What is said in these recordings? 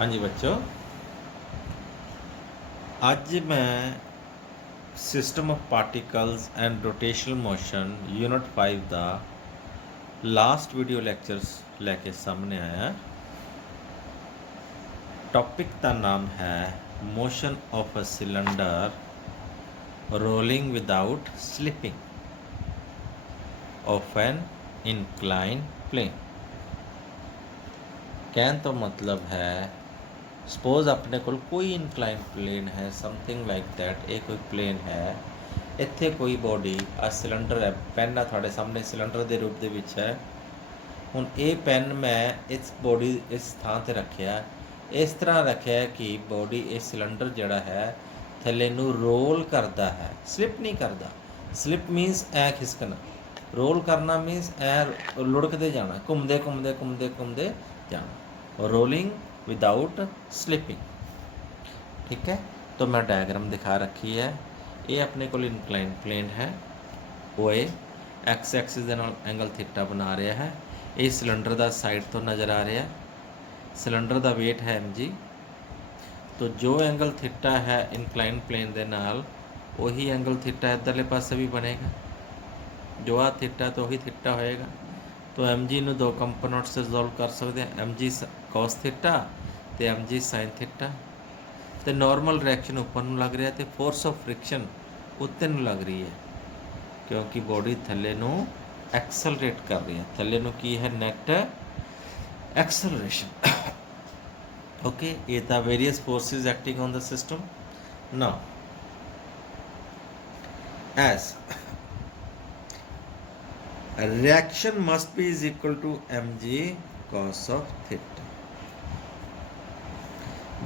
हाँ जी बच्चों, आज मैं system of particles and rotational motion unit 5 ਦਾ लास्ट वीडियो ਲੈਕਚਰਸ ਲੈ ਕੇ ਸਾਹਮਣੇ ਆਇਆ। ਟੌਪਿਕ ਦਾ ਨਾਮ ਹੈ motion of a cylinder rolling without slipping of an inclined plane. ਕਹਿਣ ਤੋਂ ਮਤਲਬ ਹੈ ਸਪੋਜ਼ ਆਪਣੇ ਕੋਲ ਕੋਈ ਇਨਕਲਾइन ਪਲੇਨ ਹੈ, ਸਮਥਿੰਗ ਲਾਈਕ ਦੈਟ। ਇਹ ਕੋਈ ਪਲੇਨ ਹੈ, ਇੱਥੇ ਕੋਈ ਬੋਡੀ ਆ ਸਿਲੰਡਰ ਹੈ, ਪੈਨ ਆ ਤੁਹਾਡੇ ਸਾਹਮਣੇ ਸਿਲੰਡਰ ਦੇ ਰੂਪ ਦੇ ਵਿੱਚ ਹੈ। ਹੁਣ ਇਹ ਪੈਨ ਮੈਂ ਇਸ ਬੋਡੀ ਇਸ ਥਾਂ ਤੇ ਰੱਖਿਆ, ਇਸ ਤਰ੍ਹਾਂ ਰੱਖਿਆ ਕਿ ਬੋਡੀ ਇਹ ਸਿਲੰਡਰ ਜਿਹੜਾ ਹੈ ਥੱਲੇ ਨੂੰ ਰੋਲ ਕਰਦਾ ਹੈ, ਸਲਿਪ ਨਹੀਂ ਕਰਦਾ। ਸਲਿਪ ਮੀਨਸ ਐ ਖਿਸਕਣਾ, ਰੋਲ ਕਰਨਾ ਮੀਨਸ ਐ ਲੁੜਕਦੇ ਜਾਣਾ, ਘੁੰਮਦੇ ਘੁੰਮਦੇ ਘੁੰਮਦੇ ਘੁੰਮਦੇ जाना, रोलिंग विदाउट स्लिपिंग। ठीक है, तो मैं डायग्राम दिखा रखी है। ये अपने को इनक्लाइन प्लेन है, ओ एक्स एक्सिस दे नाल एंगल थीटा बना रहा है। ये सिलेंडर का साइड तो नज़र आ रहा है, सिलेंडर का वेट है mg। तो जो एंगल थीटा है इनक्लाइन प्लेन दे नाल वही एंगल थीटा इधरले पासे भी बनेगा, जो आ थीटा तो वही थीटा होएगा। तो एम जी ਨੂੰ दो कंपोनेंट से रिजोल्व कर सकते हैं, एम जी cos थीटा तो एम जी sin थीटा। तो नॉर्मल रिएक्शन उपर ਨੂੰ ਲੱਗ ਰਿਹਾ ਤੇ फोर्स ऑफ फ्रिक्शन ਉੱਤੇ ਨੂੰ ਲੱਗ ਰਹੀ है, क्योंकि बॉडी थल्ले ਨੂੰ एक्सलरेट कर रही है। थल्ले ਨੂੰ ਕੀ है, नेट एक्सलरेशन। ओके, ये था various forces acting on the system. Now as reaction must be is equal to mg cos of theta.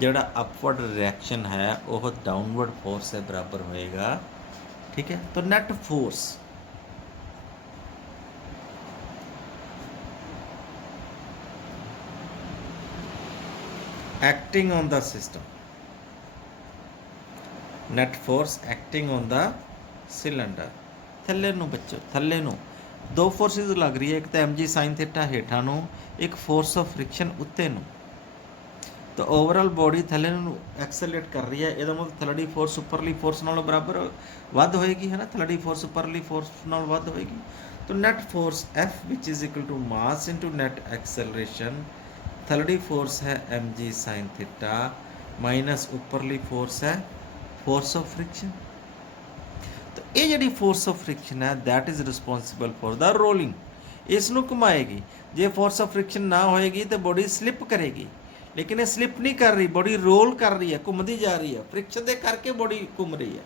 जोड़ा अपवर्ड रिएक्शन है वह डाउनवर्ड फोर्स से बराबर होएगा। ठीक है, तो net force acting on the system, net force acting on the cylinder. थल्ले नूं बच्चों, थल्ले नूं दो फोर्सिस लग रही है, एक तो एम जी साइन थीटा हेठा नूं, एक फोर्स ऑफ फ्रिक्शन उत्ते नूं। तो ओवरऑल बॉडी थल्ले नूं एक्सेलरेट कर रही है, ਇਹਦਾ मतलब थल्लड़ी फोर्स उपरली फोर्स नालों बराबर ਵੱਧ होएगी, है ना। थल्लड़ी फोर्स उपरली फोर्स नालों ਵੱਧ होएगी। तो net force F which is equal to mass into net acceleration. थल्लड़ी फोर्स है m g sine theta minus उपरली फोर्स है फोर्स ऑफ फ्रिक्शन। तो ये जी फोर्स ऑफ फ्रिक्शन है that is responsible for the rolling. इसनों घुमाएगी, जे फोर्स ऑफ फ्रिक्शन ना होएगी तो बॉडी स्लिप करेगी, लेकिन ये स्लिप नहीं कर रही, बॉडी रोल कर रही है, घूमती जा रही है, फ्रिक्शन के करके बॉडी घूम रही है।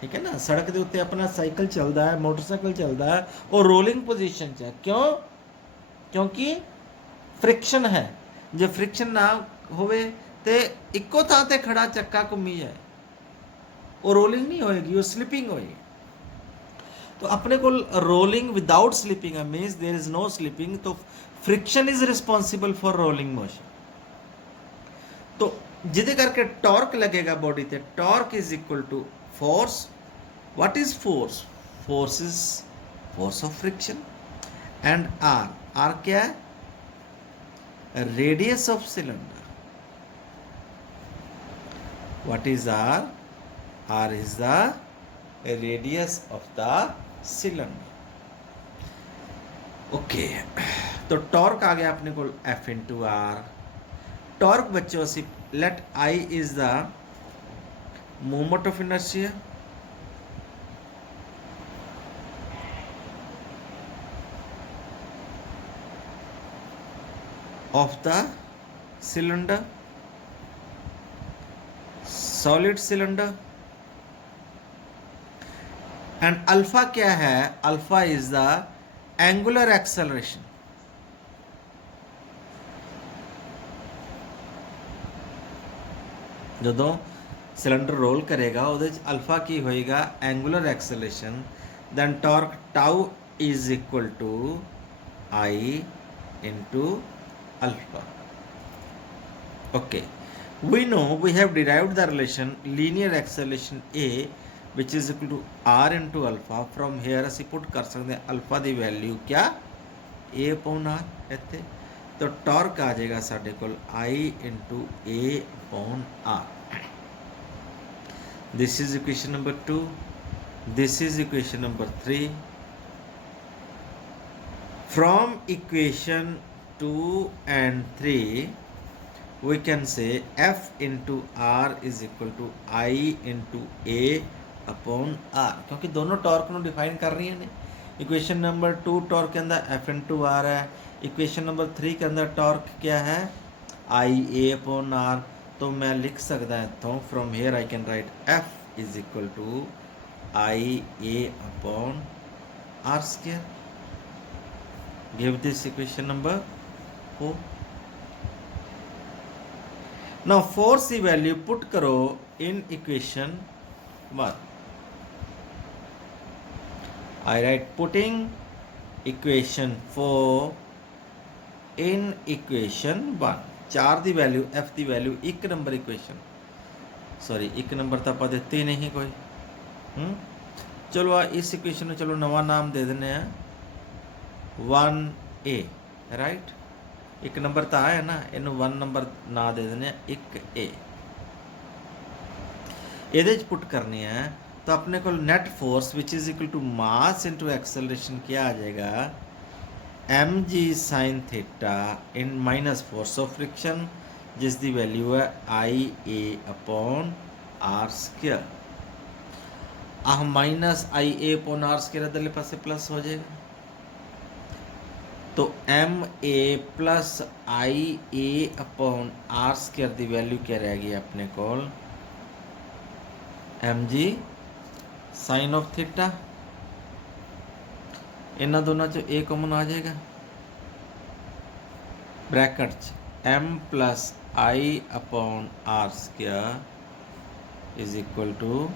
ठीक है ना, सड़क के उत्ते अपना साइकिल चलता है, मोटरसाइकिल चलता है, और रोलिंग पोजीशन च है। क्यों? क्योंकि फ्रिक्शन है। जो फ्रिक्शन ना होवे तो इको थां ते खड़ा चक्का घूमी जाए, वो रोलिंग नहीं होएगी, वो स्लिपिंग होएगी। तो अपने को रोलिंग विदाउट स्लिपिंग है, means there is no slipping. तो friction is responsible for rolling motion. तो जिदे करके टॉर्क लगेगा बॉडी ते, torque is equal to force. What is force? Force is force of friction. And r, r क्या है? Radius of cylinder. What is r? R is the radius of the cylinder. Okay, तो torque आ गया अपने को F into r. Torque बच्चों असी let I is the moment of inertia, of the cylinder, solid cylinder. And alpha क्या है? Alpha is the angular acceleration. जो सिलेंडर रोल करेगा वो अल्फा की होएगा angular acceleration. Then torque tau is equal to I into alpha. Okay, we know we have derived the relation linear acceleration a which is equal to r into alpha. From here असी put कर सकते हैं alpha की value क्या, ए upon are. इतने तो torque आ जाएगा साढ़े कोल I into a upon r. This is equation number 2, this is equation number 3। From equation 2 and 3 we can say F into R is equal to I into A upon R, क्योंकि दोनों torque ਨੂੰ define कर रही हैं। Equation number 2 torque के अंदर F into R है, equation number 3 के अंदर टॉर्क क्या है I A upon R। तो मैं लिख सकता है तो from here I can write F is equal to I A upon R square। Give this equation number 4। now force की वैल्यू पुट करो in equation 1। I write putting equation 4 in equation 1। 4 the value f the value 1 number equation sorry 1 number तो आप दिते ही नहीं कोई। चलो आ इस equation में चलो नवा नाम दे देने 1a राइट। 1 नंबर तो आया ना, इन 1 नंबर ना दे देने 1a। ये पुट करनी है तो अपने को net force which is equal to mass into acceleration क्या आ जाएगा m g sine theta in minus force of friction जिसकी वैल्यू है I a upon r square. Ah minus I a upon r square इधरले पासे plus हो जाएगा तो m a plus I a upon r square की value क्या रहेगी अपने को m g sine of theta. इन्हों दोनों चो ए कॉमन आ जाएगा ब्रैकेट च m plus I upon r square is equal to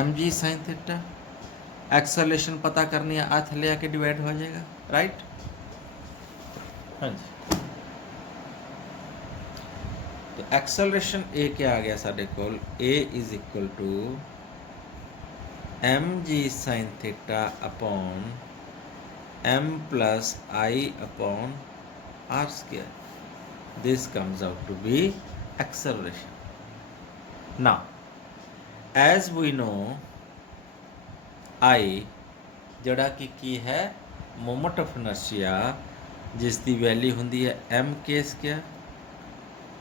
m g sine theta. Acceleration पता करनी है आ थले आके डिवाइड हो जाएगा राइट। हाँ जी तो एक्सेलरेशन ए क्या आ गया साढ़े कोल a is equal to m g sine theta upon m plus I upon r square. This comes out to be acceleration. Now as we know I जड़ा की है मोमेंट ऑफ इनर्शिया जिसकी वैल्यू होंगी है m k square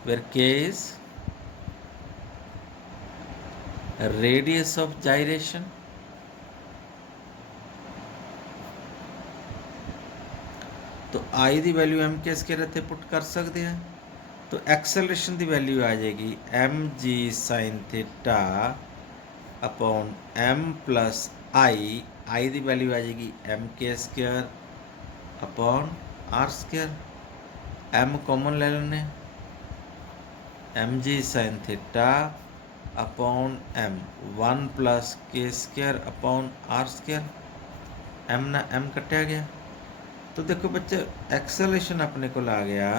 where k is radius of gyration। तो I की value m k square इत्थे put कर सकते हैं तो एक्सेलरेशन की वैल्यू आ जाएगी m g sine theta upon m plus I की वैल्यू आ जाएगी m k square upon r square. M common ले लेने m g sine theta upon m 1 plus k square upon r square. M ना m कटिया गया तो देखो बच्चे एक्सेलरेशन अपने को आ गया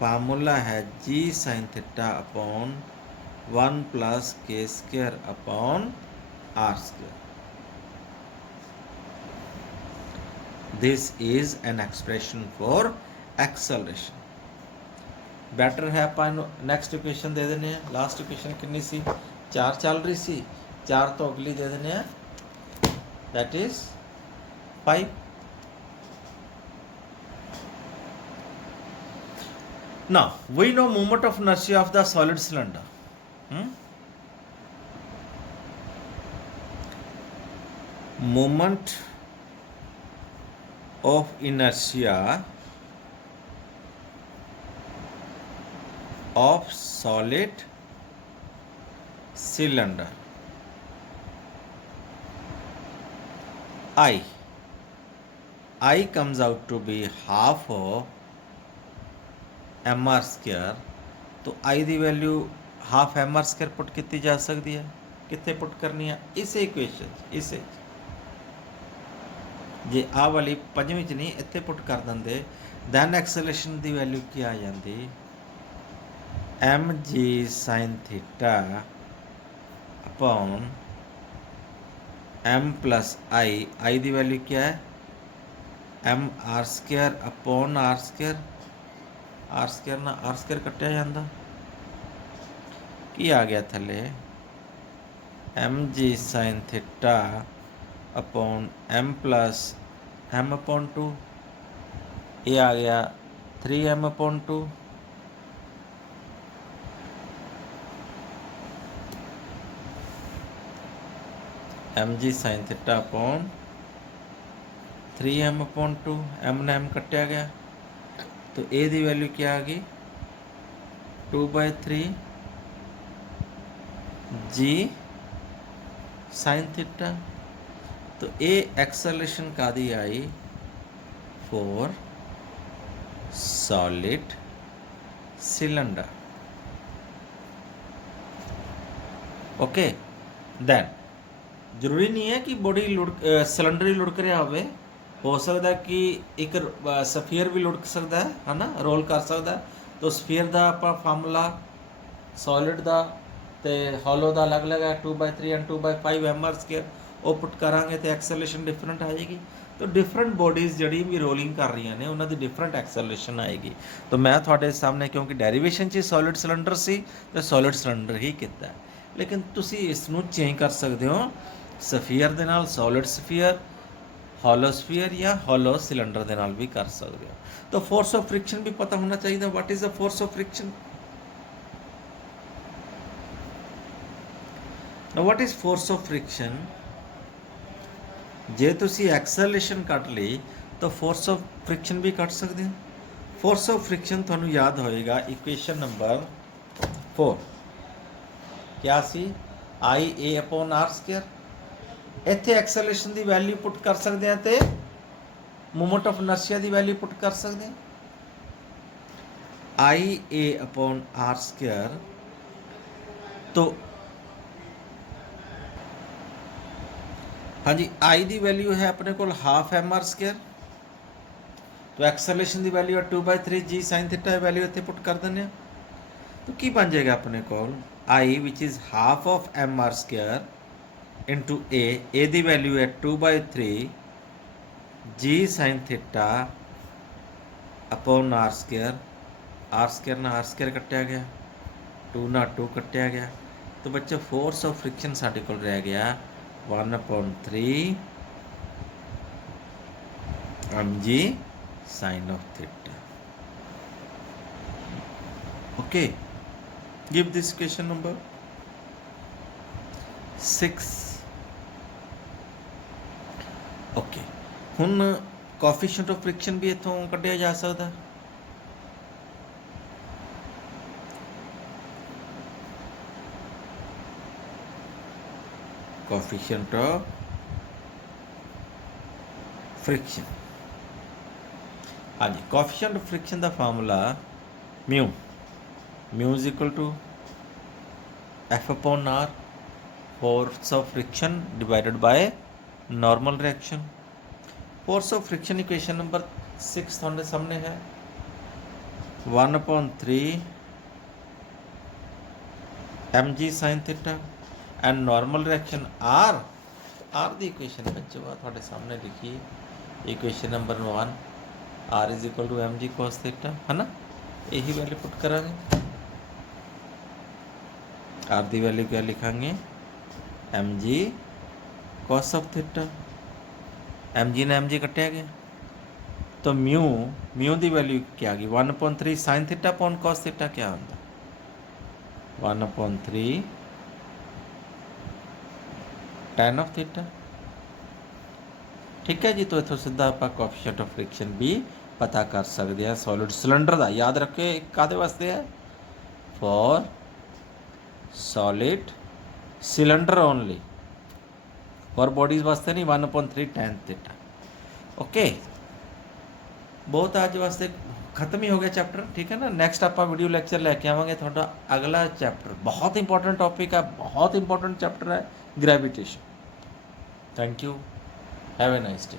फार्मूला है g sine theta upon 1 plus k square upon r square. This is an expression for acceleration. Better है अपन नैक्सट इक्वेशन दे देने हैं। लास्ट इक्वेशन कितनी सी 4 चल रही सी 4 तो अगली दे देने हैं that is 5। Now we know moment of inertia of the solid cylinder. Moment of inertia of solid cylinder I comes out to be half of mr square। तो I की value half mr square put की जा सकती है कितने put करनी है इस इक्वेशन इसे जे आ वाली पंजवीं च नहीं इत्थे पुट कर देंगे दैन एक्सेलरेशन की वैल्यू क्या आ जाती m g sine theta upon m plus I की वैल्यू क्या है m r square upon r square ना आर स्केयर कट्टिया जाता की आ गया थले m g sine theta upon m plus m upon 2 ये आ गया 3m upon 2 m g sine theta upon 3m upon 2 m ने एम कट्टिया गया तो ए दी वैल्यू क्या आ गई 2/3 जी साइन थीटा तो ए एक्सेलरेशन का दी I for solid cylinder okay then जरूरी नहीं है कि बॉडी लुढ़क सिलेंडर ही लुढ़क रहा हो सकता कि एक सफीयर भी लुढ़क सकता है ना रोल कर सकता है तो सफीयर का आप फार्मूला सॉलिड का तो हॉलो का अलग अलग है 2/3 एंड 2/5 mr स्केयर वो पुट करांगे तो एक्सेलरेशन डिफरेंट आएगी तो डिफरेंट बॉडीज़ जी भी रोलिंग कर रही ने उन्होंने डिफरेंट एक्सेलरेशन आएगी तो मैं थोड़े सामने क्योंकि डेरीवेशन च सॉलिड सिलेंडर सी तो सॉलिड सिलेंडर ही किया लेकिन तुसी इसनू चेंज कर सकते हो सफीयर दे नाल सॉलिड सफीयर हॉलो सफीयर या हॉलो सिलेंडर दे नाल भी कर सकते हो तो फोर्स ऑफ फ्रिक्शन भी पता होना चाहिए what is the force of friction Now what is force of friction जे तुसी एक्सेलरेशन कट ली तो फोर्स ऑफ फ्रिक्शन भी कट सकते हो फोर्स ऑफ फ्रिक्शन थानू याद होएगा इक्वेशन नंबर 4 क्या सी आई ए अपॉन आर स्केयर इत्थे एक्सेलरेशन की वैल्यू पुट कर सकते हैं तो मोमेंट ऑफ इनर्शिया की वैल्यू पुट कर सकते हैं आई ए अपॉन आर स्केयर तो हाँ जी आई की वैल्यू है अपने को हाफ mr स्केयर तो एक्सेलरेशन की वैल्यू है 2/3 जी साइन थीटा वैल्यू इतने पुट कर दें तो की बन जाएगा अपने को आई which is half of mr square into a दी वैल्यू है 2/3 g sine theta upon r square ना आर स्केयर कट्टिया गया 2 ना 2 कट्टिया गया तो बच्चे फोर्स ऑफ फ्रिक्शन साढ़े को रह गया 1/3 mg sin of theta okay give this question number 6 okay ਹੁਣ ਕੋਐਫੀਸ਼ੀਐਂਟ ਆਫ ਫ੍ਰਿਕਸ਼ਨ ਵੀ ਇਥੋਂ ਕੱਢਿਆ ਜਾ ਸਕਦਾ coefficient of friction हाँ जी coefficient of friction का फार्मूला mu is equal to f upon r force of friction divided by normal reaction force of friction equation number 6 थोड़े सामने है 1/3 mg sin theta and normal reaction r की equation बच्चों थोड़े सामने लिखी equation number 1 r is equal to mg cos theta है ना यही वैल्यू पुट करांगे आर की वैल्यू क्या लिखांगे mg cos of theta mg ने mg कटिया गया तो म्यू की वैल्यू क्या आ गई 1/3 sin theta upon cos theta क्या होता 1/3 tan ऑफ थीटा ठीक है जी तो इतों सीधा आप कोएफिशिएंट ऑफ फ्रिक्शन भी पता कर सकते हैं सॉलिड सिलेंडर का याद रखे कादे वास्ते है for solid cylinder only for bodies वास्ते नहीं 1/3 tan थीटा ओके बहुत आज वास्ते खत्म ही हो गया चैप्टर ठीक है ना नेक्स्ट आप वीडियो लेक्चर लैके आवांगे थोड़ा अगला चैप्टर बहुत इंपॉर्टेंट टॉपिक है बहुत इंपॉर्टेंट चैप्टर है gravitation thank you have a nice day